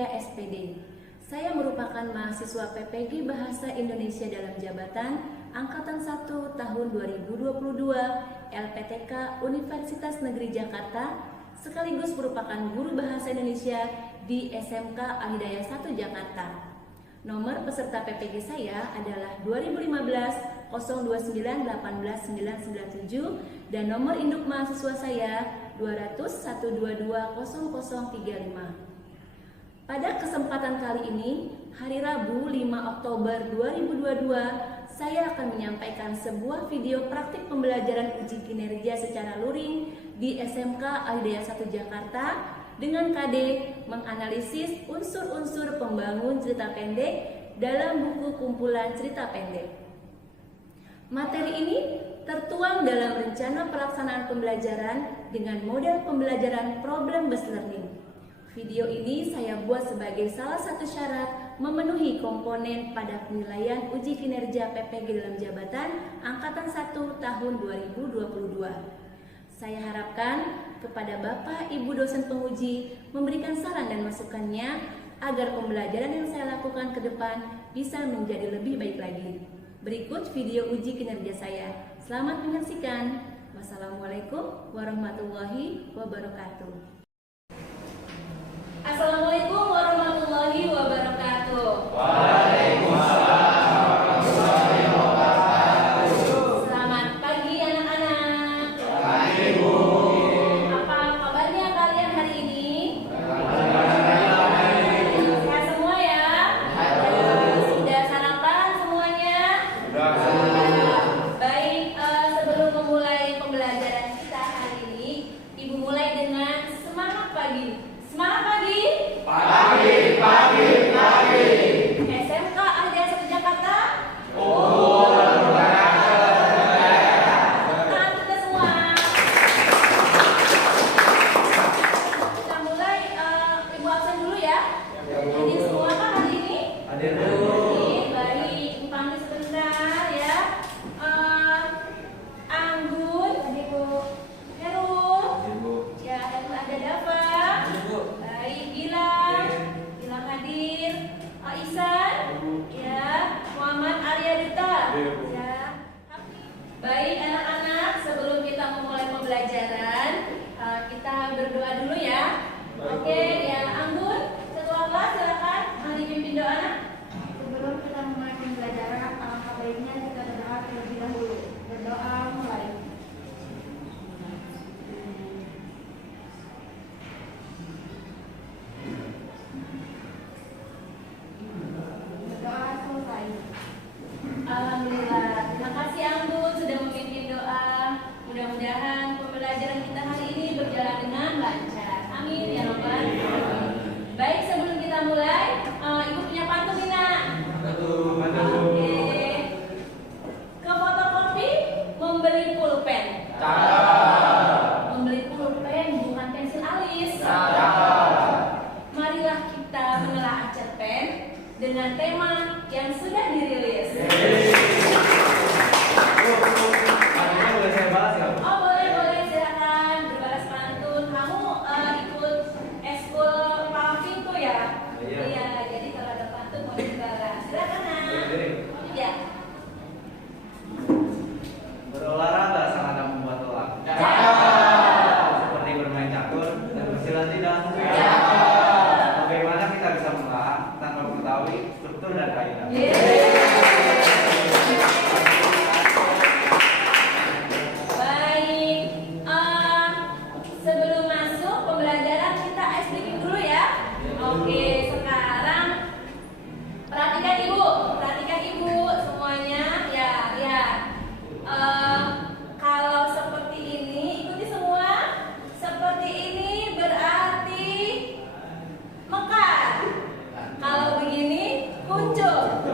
Widya SPD. Saya merupakan mahasiswa PPG Bahasa Indonesia dalam Jabatan Angkatan 1 tahun 2022 LPTK Universitas Negeri Jakarta, sekaligus merupakan guru Bahasa Indonesia di SMK Al-Hidayah 1 Jakarta. Nomor peserta PPG saya adalah 2015 029 18 997 dan nomor induk mahasiswa saya 200 122 0035. Pada kesempatan kali ini, hari Rabu 5 Oktober 2022, saya akan menyampaikan sebuah video praktik pembelajaran uji kinerja secara luring di SMK Al-Hidayah 1 Jakarta dengan KD menganalisis unsur-unsur pembangun cerita pendek dalam buku kumpulan cerita pendek. Materi ini tertuang dalam rencana pelaksanaan pembelajaran dengan model pembelajaran problem-based learning. Video ini saya buat sebagai salah satu syarat memenuhi komponen pada penilaian uji kinerja PPG dalam jabatan Angkatan 1 tahun 2022. Saya harapkan kepada Bapak Ibu dosen penguji memberikan saran dan masukannya agar pembelajaran yang saya lakukan ke depan bisa menjadi lebih baik lagi. Berikut video uji kinerja saya. Selamat menyaksikan. Wassalamualaikum warahmatullahi wabarakatuh. Assalamualaikum warahmatullahi wabarakatuh. Waalaikumsalam warahmatullahi wabarakatuh. Selamat pagi anak-anak. Pagi, Bu. Apa kabarnya kalian hari ini? Baik. Sehat semua ya? Sudah sarapan semuanya? Sudah. Baik, sebelum memulai pembelajaran kita hari ini, Ibu mulai dengan semangat pagi. Semangat pagi. Pagi. SMK Al-Hidayah 1 Jakarta. Tangan kita semua. Kita mulai, Ibu absen dulu ya. Hadir semua kan hari ini? Hadir, Bu. Hadir, baik. Ibu panggil sebentar ya. Anggun, hadir Bu. Heru, ya ada Dava. Baik, Gilang hadir. Aisan, ya. Muhammad Arya Dita, ya. Baik anak-anak, sebelum kita memulai pembelajaran, kita berdoa dulu ya. Oke, ya Anggun, ketua kelas silakan dipimpin doa. Sebelum kita mulai pembelajaran, alangkah baiknya kita berdoa terlebih dahulu. Berdoa mulai. Berdoa selesai. Alhamdulillah, terima kasih Anggun sudah memimpin doa. Mudah-mudahan pembelajaran kita hari ini berjalan dengan lancar. Amin ya Rabbal alamin. Baik, sebelum kita mulai, Ibu punya pantun nih nak. Oke. Ke fotokopi membeli pulpen. Membeli pulpen bukan pensil alis. Marilah kita menelaah cerpen dengan tema yang sudah dirilis. Boleh saya bahas ya? Oh boleh silakan berbalas pantun. Kamu ikut eskul Palang Pintu ya? Iya. Iya, jadi kalau ada pantun mau dibalas. Silakan nak. Ya. Berolahraga sangat membuat lelah. Seperti bermain catur dan bersilat lidah. Bagaimana kita bisa menelaah tanpa mengetahui struktur dan kaidah? Baik. Sebelum masuk pembelajaran kita ice breaking dulu ya. Oke, sekarang perhatikan ibu semuanya ya. Kalau seperti ini ikuti semua. Seperti ini berarti mekar. Kalau begini kuncup.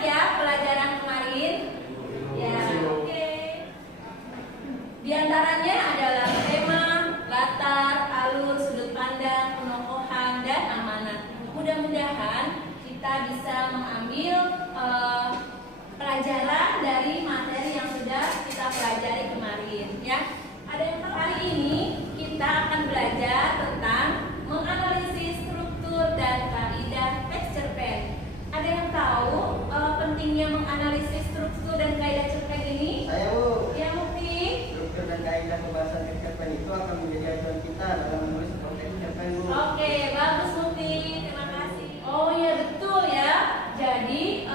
ya pelajaran kemarin? Ya, oke. Di antaranya adalah tema, latar, alur, sudut pandang, penokohan, dan amanat. Mudah-mudahan kita bisa mengambil pelajaran dari materi yang sudah kita pelajari kemarin, ya. Ada yang kali ini kita akan belajar tentang menganalisis struktur dan kaidah teks cerpen. Ada yang tahu pentingnya menganalisis struktur dan kaidah cerpen ini? Saya, Bu. Ya, Mukti. Struktur dan kaidah pembahasan teks cerpen itu akan menjadi acuan kita dalam menulis teks cerpen, Bu. Oke, bagus Mukti. Terima kasih. Oh ya, betul ya. Jadi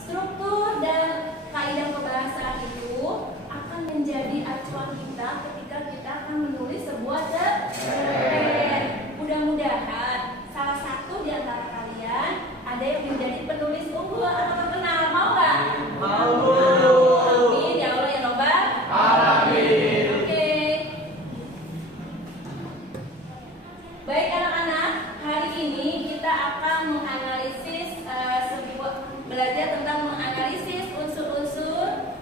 struktur dan kaidah pembahasan itu akan menjadi acuan kita ketika kita akan menulis sebuah cerpen. Mudah-mudahan salah satu di antara kalian ada yang menjadi penulis unggul atau terkenal. Mau nggak? Mau. Amin ya Allah ya Robbal. Amin. Oke. Baik anak-anak, hari ini kita akan menganalisis belajar tentang menganalisis unsur-unsur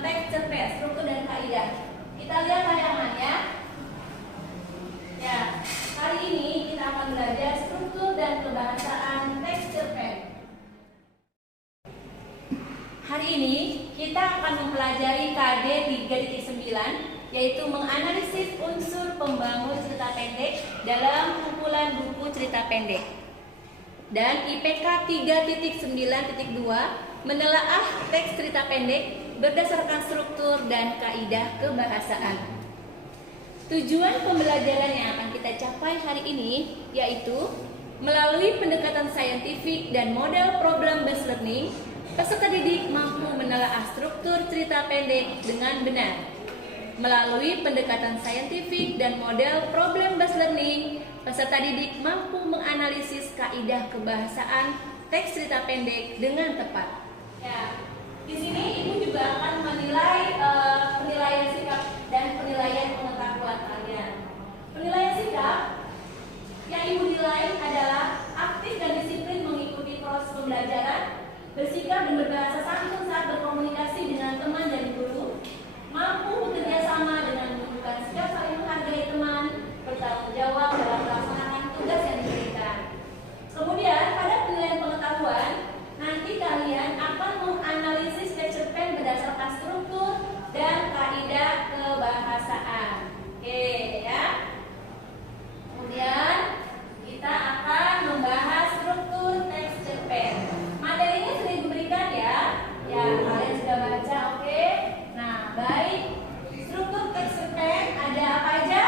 teks cerpen, struktur dan kaidah. Kita lihat tayangannya. Ya, hari ini kita akan belajar struktur dan kebahasaan teks cerpen. Hari ini kita akan mempelajari KD 3.9, yaitu menganalisis unsur pembangun cerita pendek dalam kumpulan buku cerita pendek. Dan IPK 3.9.2 menelaah teks cerita pendek berdasarkan struktur dan kaidah kebahasaan. Tujuan pembelajaran yang akan kita capai hari ini yaitu melalui pendekatan saintifik dan model problem based learning, peserta didik mampu menelaah struktur cerita pendek dengan benar. Melalui pendekatan saintifik dan model problem based learning, peserta didik mampu menganalisis kaidah kebahasaan teks cerita pendek dengan tepat. Ya, di sini Ibu juga akan menilai penilaian sikap dan penilaian pengetahuan kalian. Penilaian sikap yang Ibu nilai adalah aktif dan disiplin mengikuti proses pembelajaran, bersikap dan berbahasa santun saat berkomunikasi dengan teman dan guru, mampu bekerja sama dengan menunjukkan sikap saling menghargai teman, bertanggung jawab dalam melaksanakan tugas yang diberikan. Kemudian pada penilaian pengetahuan, nanti kalian akan menganalisis teks cerpen berdasarkan struktur dan kaidah kebahasaan. Oke ya. Kemudian kita akan membahas struktur teks cerpen. Materinya sudah diberikan ya. Ya, kalian sudah baca, oke? Nah, baik. Struktur teks cerpen ada apa aja?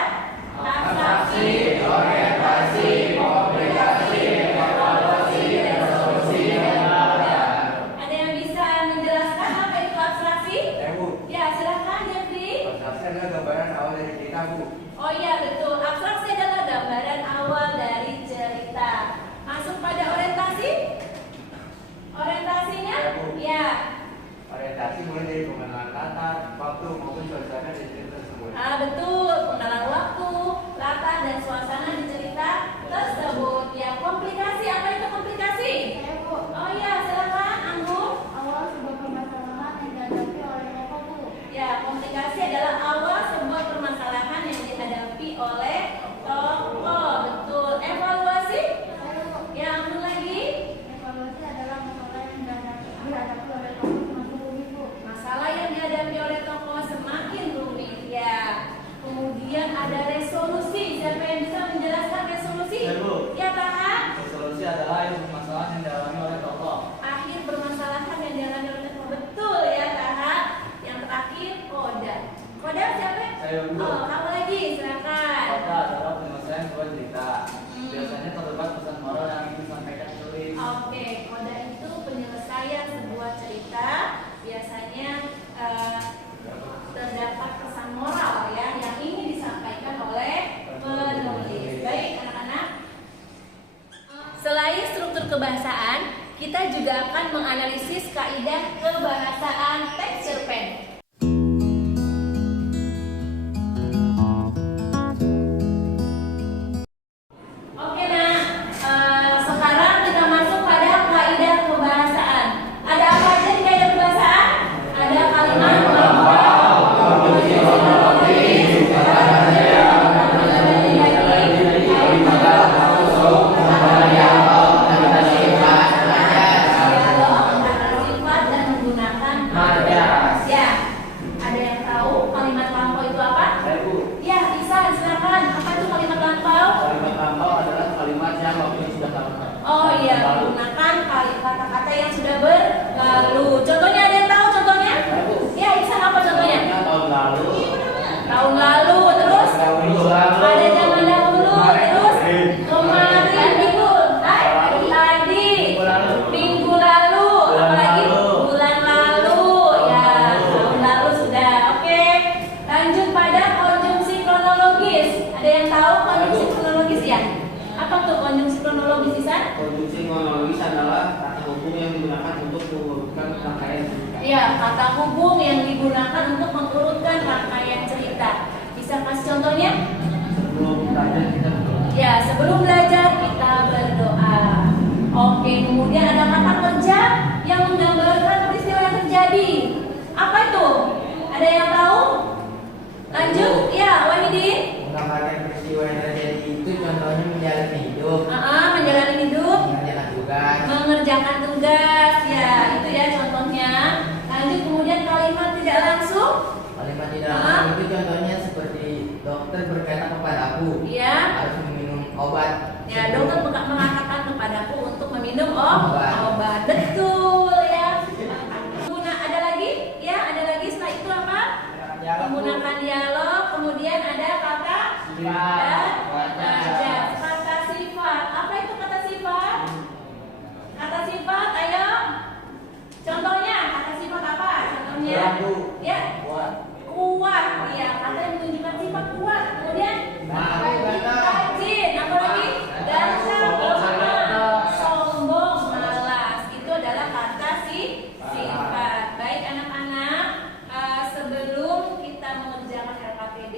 Abstraksi, orientasi, komplikasi, evaluasi, resolusi, dan pembelajaran. Ada yang bisa menjelaskan apa itu abstraksi? Bu. Ya, silakan Jeffrey. Abstraksi adalah gambaran awal dari cerita, Bu. Oh iya, betul. Abstraksi adalah gambaran awal dari cerita. Masuk pada orientasi? Orientasinya? Ya, Bu. Ya. Orientasi mulai dari pengenalan latar, waktu maupun suasana di cerita tersebut. Betul, pengenalan waktu, latar dan suasana di cerita tersebut. Ya, komplikasi, apa itu komplikasi? Saya, Bu. Oh iya, silakan Anggun. Awal sebuah permasalahan yang dihadapi oleh tokoh, Bu. Ya, komplikasi adalah awal sebuah permasalahan yang dihadapi oleh tokoh. Betul. Evaluasi? Saya, Bu. Ya, Anggun lagi. Evaluasi adalah masalah yang dihadapi oleh tokoh semakin rumit, Bu. Masalah yang dihadapi oleh tokoh semakin rumit. Ya. Kemudian ada resolusi. Siapa yang bisa menjelaskan resolusi? Ya, Bu. Ya, Taha. Resolusi adalah permasalahan yang dialami oleh tokoh. Akhir permasalahan yang dialami oleh tokoh. Betul ya, Taha. Yang terakhir, koda. Koda siapa? Saya, Bu. Oh, kamu lagi, silakan. Kota adalah penyelesaian sebuah cerita. Biasanya terdapat pesan moral yang ingin disampaikan tulis. Oke, koda itu penyelesaian sebuah cerita. Biasanya terdapat pesan moral ya yang ingin disampaikan oleh penulis. Baik, anak-anak. Selain struktur kebahasaan, kita juga akan menganalisis kaidah kebahasaan teks cerpen. kepada konjungsi kronologis. Ada yang tahu konjungsi kronologis ya? Apa tuh konjungsi kronologis, Isan? Konjungsi kronologis adalah kata hubung yang digunakan untuk mengurutkan rangkaian cerita. Ya, kata hubung yang digunakan untuk mengurutkan rangkaian cerita. Bisa kasih contohnya? Sebelum belajar kita berdoa. Ya, sebelum belajar kita berdoa. Oke, kemudian ada kata kerja yang menggambarkan peristiwa yang terjadi. Apa itu? Ada yang tahu? Lanjut, ya, Wahidin. Menggambarkan peristiwa yang terjadi itu contohnya menjalani hidup, Menjalani hidup, mengerjakan tugas. mengerjakan tugas, ya, itu ya contohnya. Lanjut, kemudian kalimat tidak langsung, Kalimat tidak langsung itu contohnya seperti dokter berkata kepadaku ya. harus meminum obat. Ya, dokter mengatakan kepadaku untuk meminum Obat. obat. Betul ya. Ada lagi? Ya, ada lagi setelah itu apa? Menggunakan dialog, kemudian ada kata Sifat. ada kata sifat. Apa itu kata sifat? Kata sifat, ayo. Contohnya, kata sifat apa? Contohnya? Ya, kuat. Ya, kata yang menunjukkan sifat kuat. Kemudian rajin. Apa lagi? Ganteng, sombong, malas. Itu adalah kata sifat. Baik anak-anak, sebelum kita mengerjakan LKPD,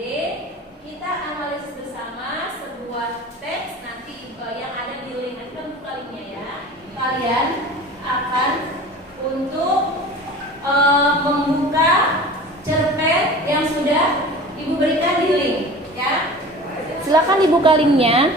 kita analisis bersama sebuah teks nanti yang ada di link. Nanti kan buka linknya ya. Kalian akan untuk membuka cerpen yang sudah Ibu berikan di link ya. Silakan dibuka linknya.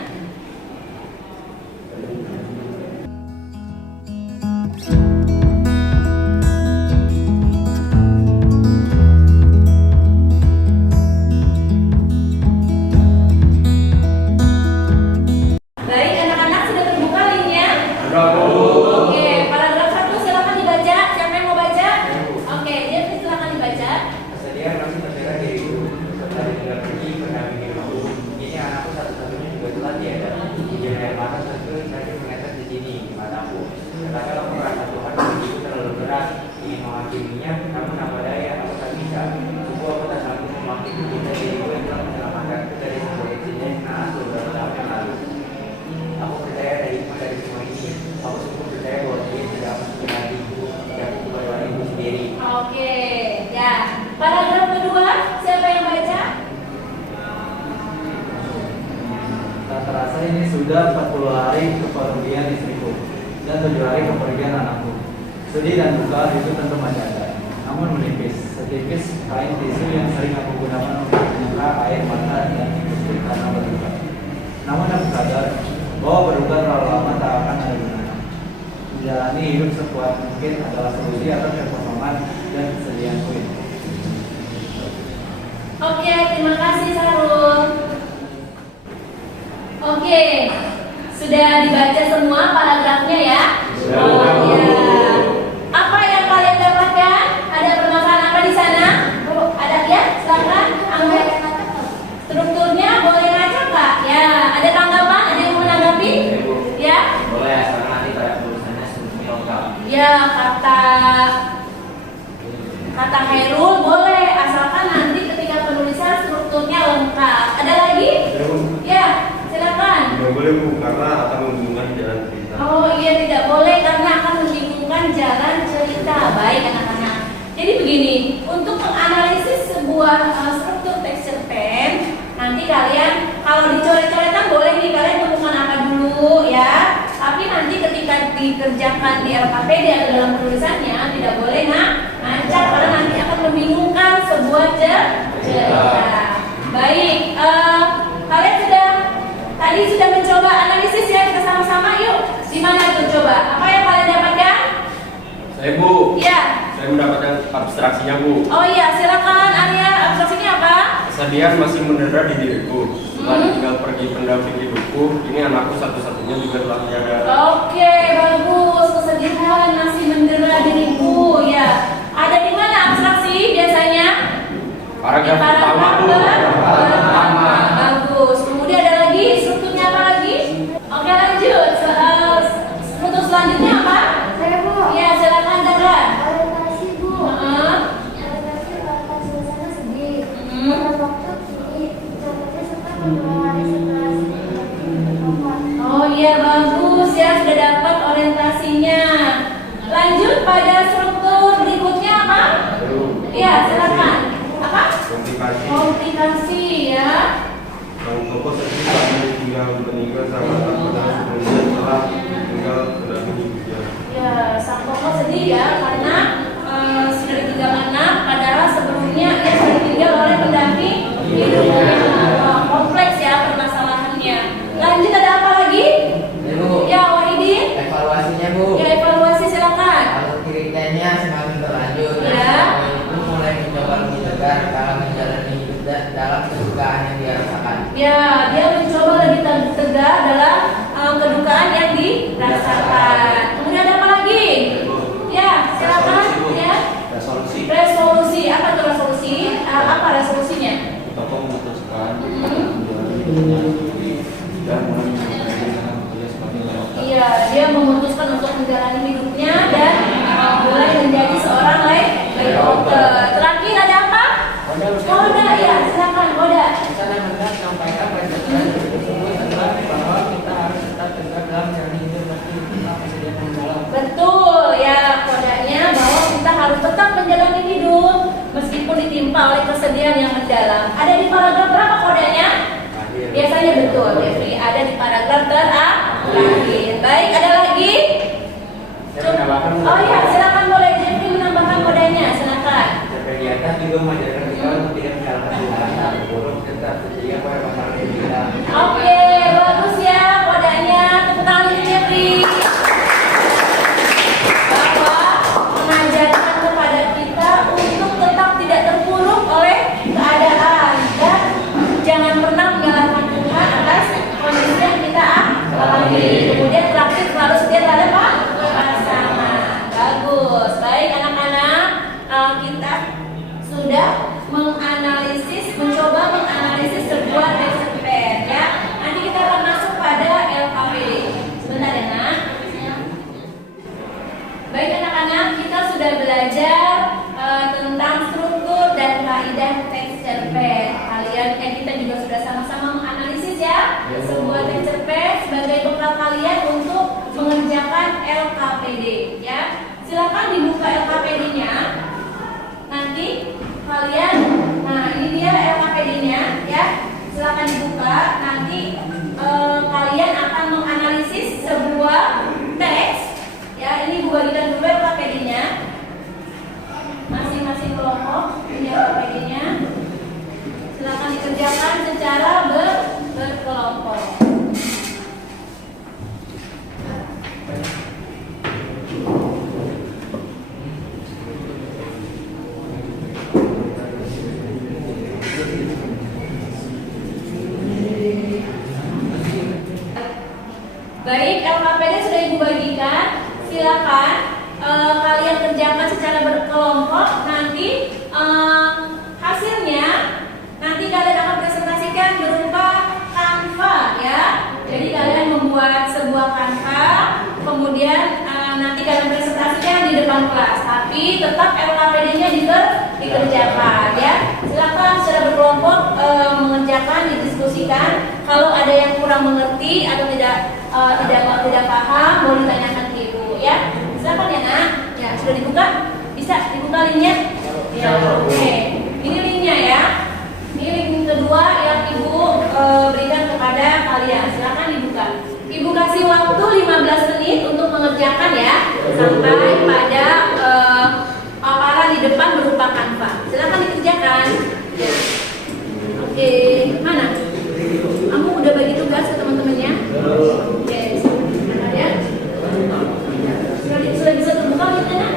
Baik, anak-anak sudah terbuka linknya? Oke, paragraf 1 silakan dibaca. Siapa yang mau baca? Oke, dia silakan dibaca. Kesedihan masih terkira diriku setelah tinggal pergi berdampingi aku. Ini anakku satu-satunya juga telah tiada. Hujan air mata terjun saja mengetes di sini di mataku. Kadang aku merasa Tuhan begitu terlalu berat ingin menghakiminya, namun apa daya aku tak bisa. Sungguh aku tak sanggup menghakimi kita diriku yang telah menyelamatkanku dari sebuah insiden naas beberapa tahun yang lalu. Aku percaya dari semua ini. Aku sungguh percaya bahwa dia tidak masukin hatiku dan aku kepada diriku sendiri. Oke, ya. Paragraf kedua, siapa yang baca? Tak terasa ini sudah 40 hari kepergian istriku dan 7 hari kepergian anakku. Sedih dan duka itu tentu masih ada, namun menipis. Setipis kain tisu yang sering aku gunakan untuk menyeka air mata dan ikut karena berduka. Namun aku sadar bahwa berduka terlalu lama tak akan ada gunanya. Menjalani hidup sekuat mungkin adalah solusi atas kekosongan dan kesedihanku ini. Oke, terima kasih Sarul. Oke, sudah dibaca semua paragrafnya ya? Ya. Apa yang kalian dapatkan? Ada permasalahan apa di sana? Ada ya? Silakan. Angga. Strukturnya boleh ngaca Kak? Ya. Ada tanggapan? Ada yang mau menanggapi? Ya. Boleh, karena nanti pada tulisannya strukturnya lengkap. Ya, kata Hairul boleh asalkan nanti ketika penulisan strukturnya lengkap. Ada lagi? Ya, silakan. Tidak boleh Bu, karena akan membingungkan jalan cerita. Oh iya, tidak boleh karena akan membingungkan jalan cerita. Baik anak-anak. Jadi begini, untuk menganalisis sebuah struktur teks cerpen, nanti kalian kalau dicoret-coretan boleh nih, kalian temukan apa dulu ya. Tapi nanti ketika dikerjakan di LKPD atau dalam penulisannya tidak boleh ngacak karena nanti akan membingungkan sebuah cerita. Baik, kalian tadi sudah mencoba analisis ya, kita sama-sama yuk. Di mana tuh coba? Apa yang kalian dapatkan? Saya Bu, Ya. saya mendapatkan abstraksinya Bu. Oh iya, silakan Arya. Abstraksinya apa? Kesedihan masih mendera di diriku. Setelah tinggal pergi pendamping hidupku, ini anakku satu-satunya juga telah tiada. Oke, bagus. Kesedihan masih mendera diriku. Ya. Ada di mana abstraksi biasanya? Paragraf Di pertama Bu. pertama. Bagus. Kemudian ada lagi, strukturnya apa lagi? Oke, lanjut. Struktur selanjutnya apa? Saya Bu. Ya, silakan Zahra. Orientasi Bu. Heeh. Orientasi akan suasana sedih. Hmm. Pada waktu yang meninggal sama pada sebelumnya telah meninggal mendampingi hidupnya. Ya, sang tokoh sedih ya karena sudah ditinggal anak, padahal sebelumnya dia sudah ditinggal oleh pendamping hidupnya. Wah, kompleks ya permasalahannya. Lanjut, ada apa lagi? Bu, Ya, Wahidin. evaluasinya Bu. Ya, evaluasi silakan. Kalau kriterianya semakin berlanjut dan Ya. semuanya itu mulai mencoba lebih tegar dalam menjalani hidup dalam kesukaan yang dia rasakan. Ya, dia mencoba lebih tegar dalam kedukaan yang dirasakan. Kemudian ada apa lagi? Ya, silakan. Ya, Resolusi. resolusi. Apa tuh resolusi? Apa resolusinya? Tokoh memutuskan menjalani hidupnya dan mulai menjalani kuliah sebagai lewat. Iya, dia memutuskan untuk menjalani hidupnya dan mulai menjadi seorang layouter. Terakhir ada apa? Koda, ya, silakan Koda. Misalnya hendak sampaikan pelajaran tersebut adalah bahwa kita harus tetap tegar dalam menjalani hidup meski kita masih di dalam. Betul ya, kodanya bahwa kita harus tetap menjalani hidup meskipun ditimpa oleh kesedihan yang mendalam. Ada di paragraf berapa kodanya? Biasanya betul, Jeffrey. Ada di paragraf terakhir. Baik, ada lagi? Saya menambahkan. Oh iya, silakan boleh Jeffrey menambahkan kodenya. Silakan. Di atas juga mengajarkan kita untuk tidak menyalahkan Tuhan atau buruk tetap setia pada masalah kita. Oke, bagus ya kodanya. Tepuk tangan untuk Jeffrey. Bahwa mengajarkan kepada kita untuk tetap tidak terpuruk oleh keadaan dan jangan pernah menyalahkan Tuhan atas kondisi yang kita alami. Kemudian terakhir selalu setia terhadap pasangan. Bagus. Baik anak-anak, kita sudah mencoba menganalisis sebuah cerpen ya. Nanti kita akan masuk pada LKPD. Sebentar ya nak. Baik anak-anak, kita sudah belajar tentang struktur dan kaidah teks cerpen. Kita juga sudah sama-sama menganalisis ya sebuah teks cerpen sebagai bekal kalian untuk mengerjakan LKPD ya. Silakan dibuka LKPD-nya. Nanti kalian, nah ini dia LKPD-nya ya. Silakan dibuka. Nanti kalian akan menganalisis sebuah teks ya. Ini gua bagikan dulu LKPD-nya. Masing-masing kelompok punya LKPD-nya. Silakan dikerjakan secara berkelompok. Baik, LKPD sudah ibu bagikan. Silakan kalian kerjakan secara berkelompok. Nanti hasilnya nanti kalian akan presentasikan berupa Canva ya. Jadi kalian membuat sebuah Canva, kemudian nanti kalian presentasikan di depan kelas. Tapi tetap LKPD-nya dikerjakan ya. Silakan secara berkelompok mengerjakan, didiskusikan. Kalau ada yang kurang mengerti atau tidak paham, boleh ditanyakan ke ibu ya. Silakan ya nak. Ya sudah dibuka, bisa dibuka linknya. Ya, oke. Ini linknya ya. Ini link kedua yang ibu berikan kepada kalian. Silakan dibuka. Ibu kasih waktu 15 menit untuk mengerjakan ya, sampai pada paparan di depan berupa Canva. Silakan dikerjakan. Ya. Oke, mana? Kamu udah bagi tugas ke teman-temannya? Oke, sebentar ya. Sudah bisa terbuka linknya?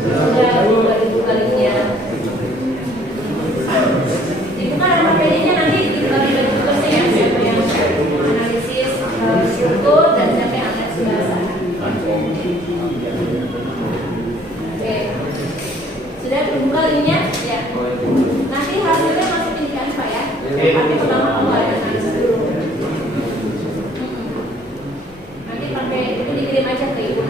Sudah dibuka linknya. Dibuka LKPD-nya, nanti dibagi-bagi tugasnya ya. Siapa yang analisis struktur dan siapa yang analisis bahasa. Oke, sudah terbuka linknya? Ya. Nanti hasilnya masukin di Canva ya. Tapi pertama kamu ada analisis dulu. Nanti pakai itu dikirim aja ke ibu.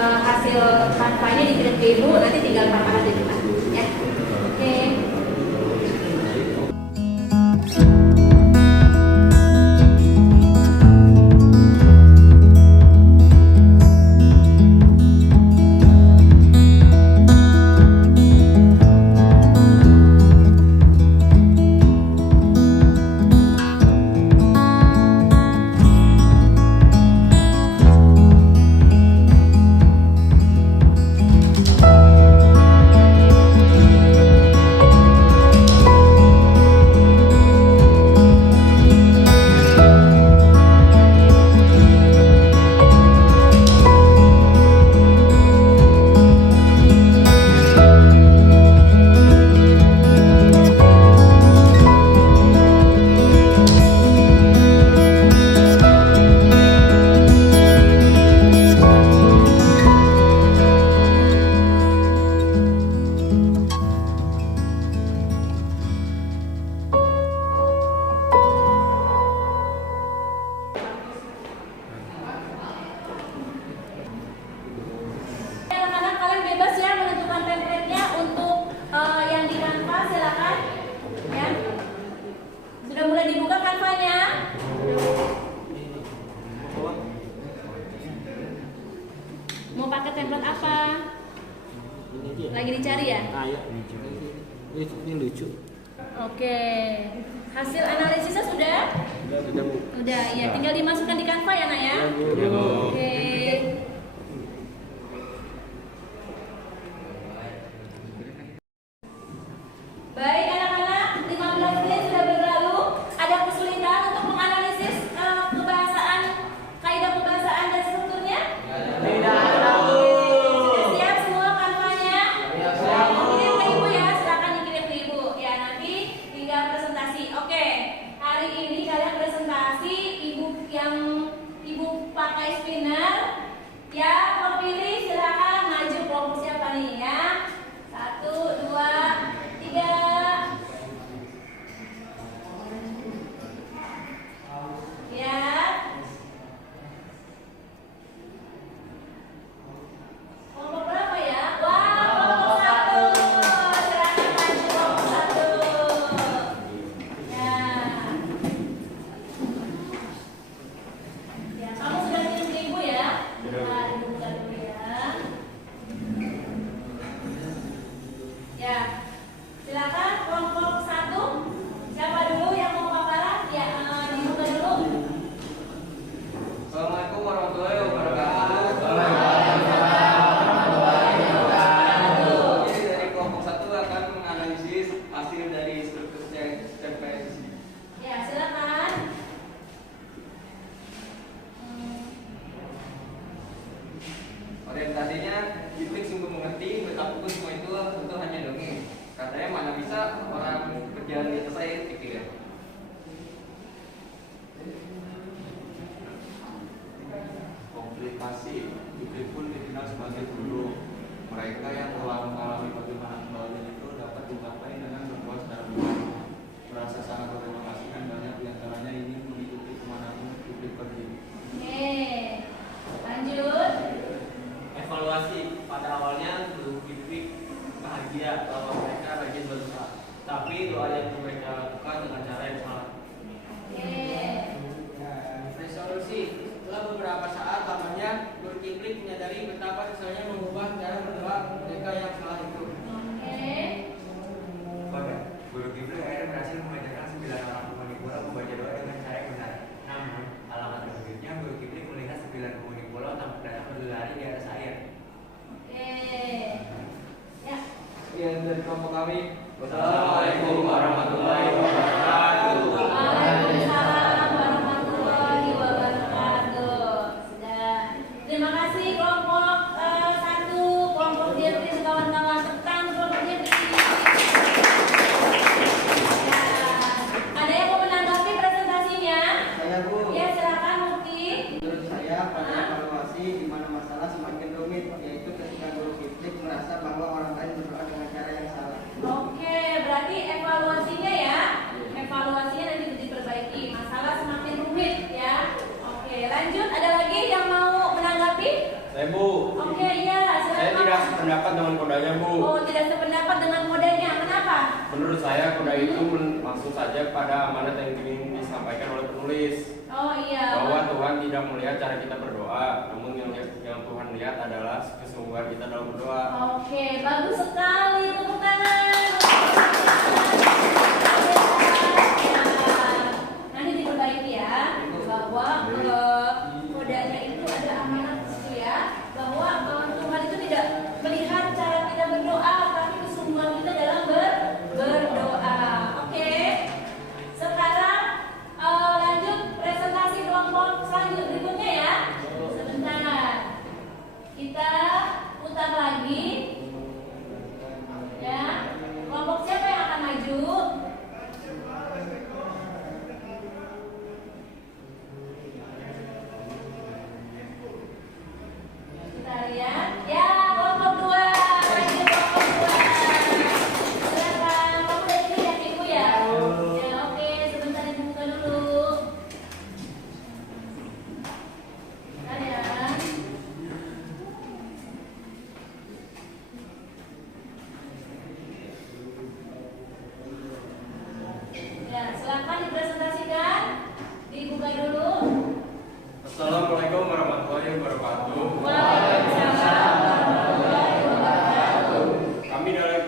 Hasil Canva-nya dikirim ke ibu, nanti tinggal paparan di depan ya. Oke. kayak ini lucu. Oke. Hasil analisisnya sudah? Sudah Bu. Udah, ya tinggal dimasukkan di Canva ya, Nak ya. Iya, Bu. Oke. Baik anak-anak, 15 menit sudah berlalu. Ada kesulitan untuk menganalisis kebahasaan, kaidah kebahasaan dan strukturnya? Tidak ada, Bu. Sudah siap semua Canvanya? Siap. Kirim ke Ibu ya, silakan dikirim ke Ibu. Ya, nanti tinggal presentasi. Oke, hari ini kalian presentasi Ibu pakai spinner. Ya, terpilih silakan maju kelompok siapa nih ya? 1, 2, 3. Ya. Kelompok berapa ya? Wah, kelompok 1. Silakan maju kelompok 1. Ya. Ya, kamu sudah kirim ke Ibu ya? Nah, Ibu buka dulu ya. Ya. Silakan kelompok 1. Siapa dulu yang mau paparan? Ya, dibuka dulu. Assalamualaikum warahmatullahi wabarakatuh. Jadi dari kelompok 1 akan menganalisis hasil dari struktur TPS. Ya, silakan. Orientasinya, Kipling sungguh mengerti betapa semua itu tentu hanya dongeng. Katanya mana bisa orang berjalan di atas air, pikir. Komplikasi itu pun dikenal sebagai guru. Mereka yang telah mengalami bagaimana kembali itu dapat dicapai dengan berbuat secara mudah. Merasa sangat berterima kasih dan banyak diantaranya ingin mengikuti kemanapun publik pergi. Oke. Lanjut. Evaluasi pada awalnya guru Kipik bahagia bahwa mereka rajin berusaha, tapi doa yang mereka lakukan dengan cara yang salah. Oke. Resolusi. Setelah beberapa saat lamanya, Guru Kipling menyadari betapa susahnya mengubah cara berdoa mereka yang salah itu. Oke. Pada Guru Kipling akhirnya berhasil mengajarkan 9 orang penghuni pulau membaca doa dengan cara yang benar. Namun, alamat selanjutnya Guru Kipling melihat 9 penghuni pulau tampak datang berlari di atas air. Oke. Ya. Sekian dari kelompok kami. Wassalamualaikum warahmatullahi wabarakatuh. Waalaikumsalam warahmatullahi wabarakatuh. Sudah. Terima kasih kelompok 1, kelompok Jepri, kawan-kawan tekan kelompok Jepri. Ya. Ada yang mau menanggapi presentasinya? Saya Bu. Ya, silakan Mukti. Menurut saya pada evaluasi di mana masalah semakin rumit, yaitu ketika Guru Kipling merasa bahwa orang lain berdoa dengan cara yang salah. Oke, berarti evaluasinya ya. Evaluasinya nanti diperbaiki. Masalah semakin rumit ya. Oke, lanjut. Ada lagi yang mau menanggapi? Saya Bu, Oke, iya. saya Silakan. tidak sependapat dengan kodanya Bu. Oh, tidak sependapat dengan kodenya. Kenapa? Menurut saya koda itu langsung saja pada amanat yang ingin disampaikan oleh penulis. Oh iya. Bahwa Tuhan tidak melihat cara kita berdoa, namun yang Tuhan lihat adalah kesungguhan kita dalam berdoa. Oke, bagus sekali. Tepuk tangan. Nanti diperbaiki ya. Bahwa kodanya itu ada amanat di situ ya. Bahwa Tuhan itu tidak melihat cara kita berdoa, tapi kesungguhan kita dalam berdoa. Oke. Sekarang lanjut presentasi kelompok selanjutnya berikutnya ya. Sebentar. Kita putar lagi. Ya. Kelompok siapa yang akan maju? Kita lihat. Ya, kelompok 2. Maju kelompok 2. Silakan. Kamu udah pilih ya, Ibu ya? Ya, oke. Sebentar dibuka dulu. Kalian. Ya, silakan dipresentasikan. Dibuka dulu. Assalamualaikum warahmatullahi wabarakatuh. Waalaikumsalam warahmatullahi wabarakatuh. Kami dari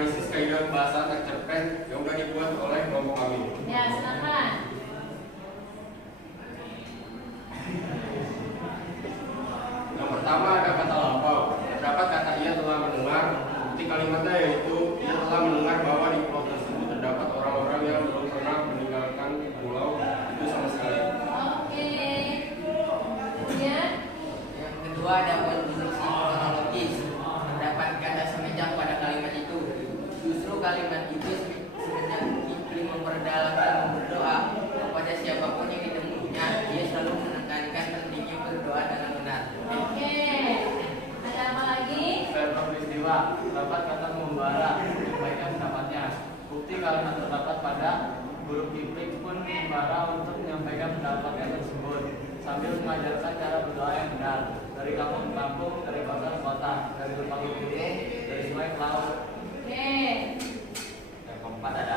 menganalisis kaidah bahasa teks cerpen yang sudah dibuat oleh kelompok kami. Ya, silakan. Yang pertama ada kata lampau. Terdapat kata ia telah mendengar. Bukti kalimatnya yaitu ia telah mendengar bahwa di pulau tersebut terdapat orang-orang yang belum pernah meninggalkan pulau itu sama sekali. Oke. Kemudian Yang kedua ada konstruksi kronologis. Terdapat kata semenjak pada kalimat itu. Justru kalimat itu semenjak Kipling memperdalam dan berdoa kepada siapapun yang ditemuinya, dia selalu menekankan pentingnya berdoa dengan benar. oke. Ada apa lagi? Verba peristiwa, terdapat kata membara, menyampaikan pendapatnya. Bukti kalimat terdapat pada guru Kipling pun membara untuk menyampaikan pendapatnya tersebut sambil mengajarkan cara berdoa yang benar dari kampung ke kampung, dari kota ke kota, dari lembaga ke gunung, dari sungai ke laut. Oke. Yang keempat ada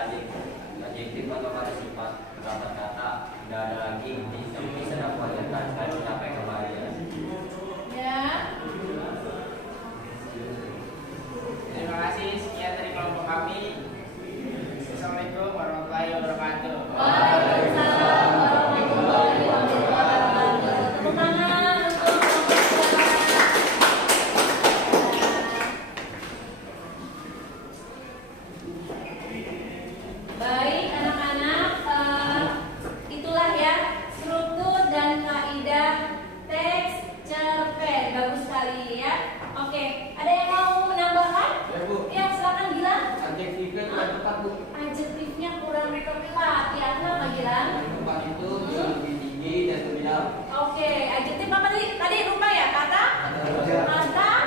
adjektif atau kata sifat. Terdapat kata tidak ada lagi yang bisa diperlihatkan dan mencapai kebahagiaan. Ya. Terima kasih. Sekian dari kelompok kami. Assalamualaikum warahmatullahi wabarakatuh. Waalaikumsalam warahmatullahi wabarakatuh. Tepuk tangan untuk baik anak-anak, itulah ya struktur dan kaidah teks cerpen. Bagus sekali ya. Oke, ada yang mau menambahkan? Ya, Bu. Ya, silakan Gilang. Adjektifnya tidak tepat, Bu. Adjektifnya kurang tepat. Ya, kenapa Gilang? Yang tepat itu lebih tinggi dan lebih dalam. Oke, adjektif apa tadi? Tadi lupa ya, kata sifat.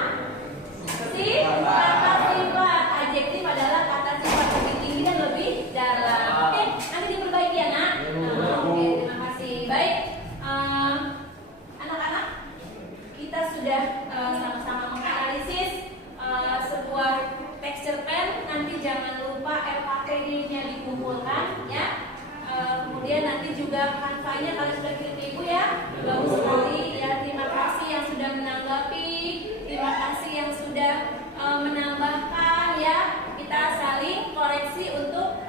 Adjektif adalah kata sifat lebih tinggi dan lebih dalam. Oke, nanti diperbaiki ya, Nak. Oke, terima kasih. Baik, anak-anak, kita sudah sama-sama menganalisis sebuah teks cerpen. Nanti jangan lupa LKPD-nya dikumpulkan ya. Kemudian nanti juga kanvanya kalian sudah kirim ibu ya. Bagus sekali ya. Terima kasih yang sudah menanggapi. Terima kasih yang sudah menambahkan ya. Kita saling koreksi untuk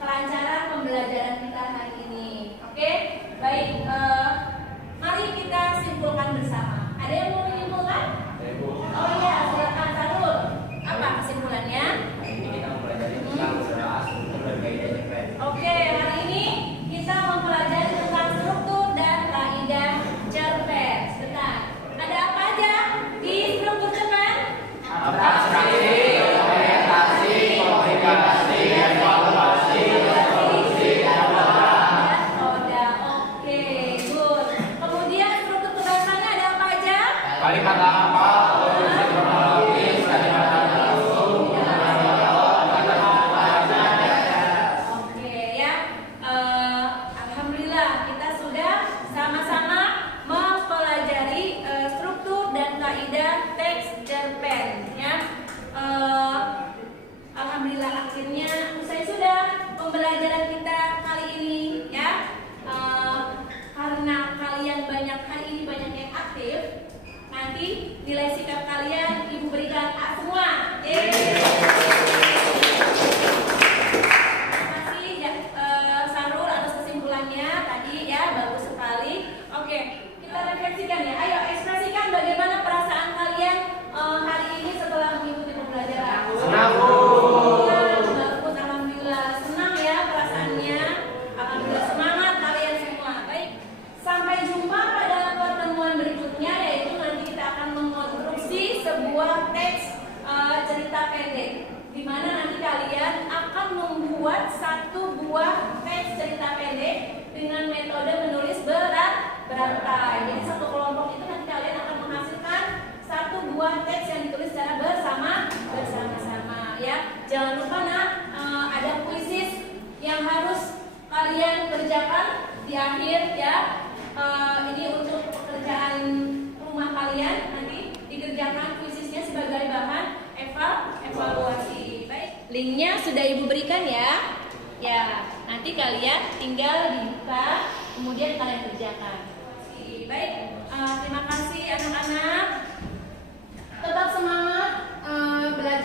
kelancaran pembelajaran kita hari ini. Oke, baik. Mari kita simpulkan bersama. Ada yang mau menyimpulkan? Oh iya, silakan Sarul. Apa kesimpulannya? Hari ini kita mempelajari tentang berdoa, struktur dan kaidah cerpen. Oke, hari ini kita mempelajari tentang struktur dan kaidah cerpen. Sebentar. Ada apa aja di struktur cerpen? Abstraksi, orientasi, komunikasi, evaluasi, produksi, dan Oda. Oke, good. Kemudian struktur kebahasannya ada apa aja? kalimat lampau, konstruksi kronologis, kalimat langsung, Oke ya, alhamdulillah kita sudah sama-sama mempelajari struktur dan kaidah teks cerpen ya. Alhamdulillah akhirnya usai sudah pembelajaran kita kali ini ya. Karena kalian hari ini banyak yang aktif, nanti nilai sikap kalian ibu berikan A semua. Yeay. Terima kasih ya, Sarul atas kesimpulannya tadi ya, bagus sekali. Oke, kita refleksikan ya. Ayo ekspresikan bagaimana perasaan kalian hari ini setelah mengikuti pembelajaran. Senang, Bu. Bagus, alhamdulillah senang ya perasaannya. Alhamdulillah semangat kalian semua. Baik, sampai jumpa pada pertemuan berikutnya, yaitu nanti kita akan mengonstruksi sebuah teks cerita pendek, di mana nanti kalian akan membuat satu buah teks cerita pendek dengan metode menulis berantai. Jadi satu kelompok itu nanti kalian akan menghasilkan satu buah teks yang ditulis secara bersama-sama ya. Jangan lupa ada kuisis yang harus kalian kerjakan di akhir ya. Ini untuk pekerjaan rumah kalian, nanti dikerjakan kuisisnya sebagai bahan evaluasi. Baik, linknya sudah ibu berikan ya. Ya, nanti kalian tinggal dibuka, kemudian kalian kerjakan. Baik, terima kasih anak-anak. Tetap semangat belajar.